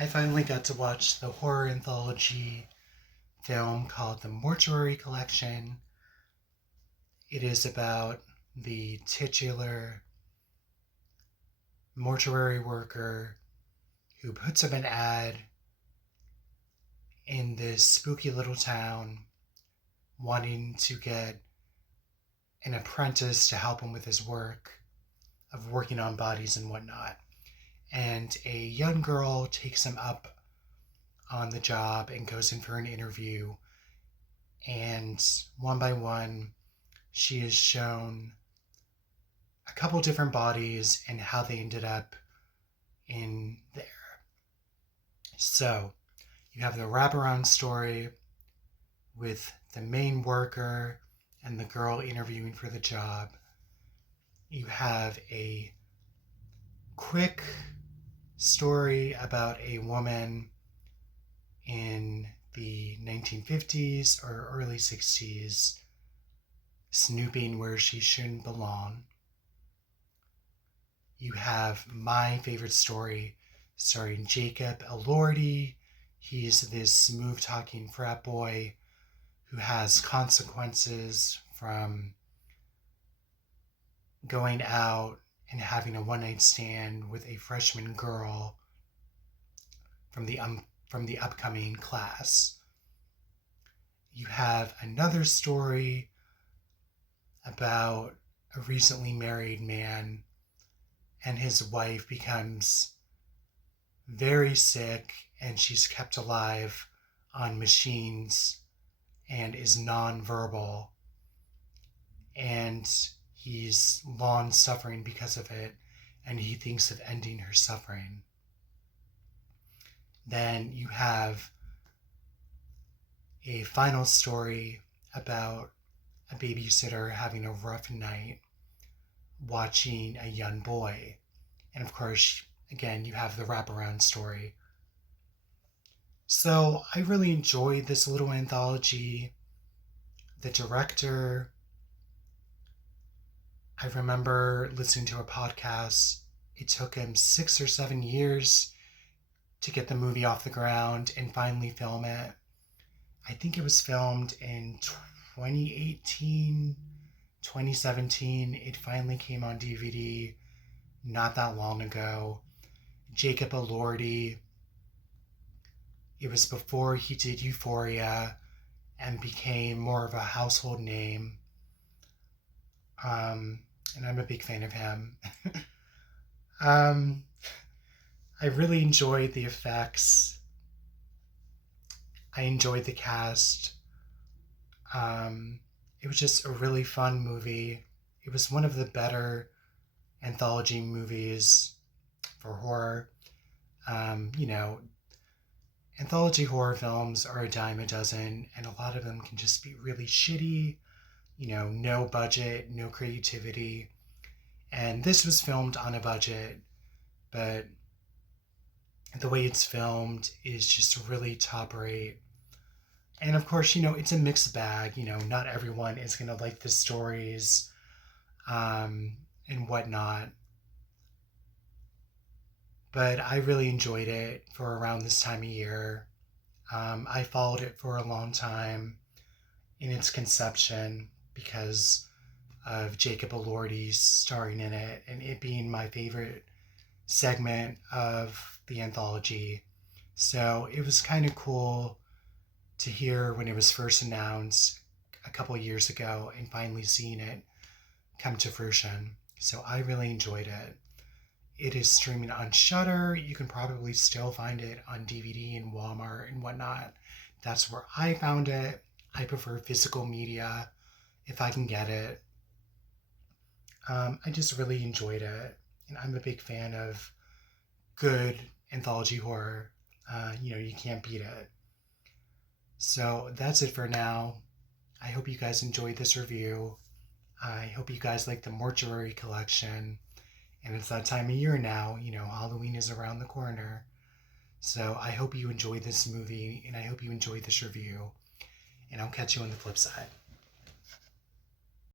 I finally got to watch the horror anthology film called the Mortuary Collection. It is about the titular mortuary worker who puts up an ad in this spooky little town wanting to get an apprentice to help him with his work of working on bodies and whatnot. And a young girl takes him up on the job and goes in for an interview. And one by one, she is shown a couple different bodies and how they ended up in there. So you have the wraparound story with the main worker and the girl interviewing for the job. You have a quick story about a woman in the 1950s or early 60s snooping where she shouldn't belong. You have my favorite story starring Jacob Elordi. He's this smooth-talking frat boy who has consequences from going out and having a one-night stand with a freshman girl from the upcoming class. You have another story about a recently married man and his wife becomes very sick and she's kept alive on machines and is nonverbal, and he's long suffering because of it, and he thinks of ending her suffering. Then you have a final story about a babysitter having a rough night watching a young boy. And of course, again, you have the wraparound story. So I really enjoyed this little anthology. The director, I remember listening to a podcast. It took him 6 or 7 years to get the movie off the ground and finally film it. I think it was filmed in 2018, 2017. It finally came on DVD not that long ago. Jacob Elordi, it was before he did Euphoria and became more of a household name. And I'm a big fan of him. I really enjoyed the effects. I enjoyed the cast. It was just a really fun movie. It was one of the better anthology movies for horror. Anthology horror films are a dime a dozen, and a lot of them can just be really shitty. No budget, no creativity. And this was filmed on a budget, but the way it's filmed is just really top rate. And of course, it's a mixed bag. Not everyone is going to like the stories and whatnot. But I really enjoyed it for around this time of year. I followed it for a long time in its conception because of Jacob Elordi starring in it and it being my favorite segment of the anthology. So it was kind of cool to hear when it was first announced a couple years ago and finally seeing it come to fruition. So I really enjoyed it. It is streaming on Shudder. You can probably still find it on DVD and Walmart and whatnot. That's where I found it. I prefer physical media if I can get it. I just really enjoyed it. And I'm a big fan of good anthology horror. You can't beat it. So that's it for now. I hope you guys enjoyed this review. I hope you guys like the Mortuary collection. And it's that time of year now, Halloween is around the corner. So I hope you enjoyed this movie and I hope you enjoyed this review. And I'll catch you on the flip side.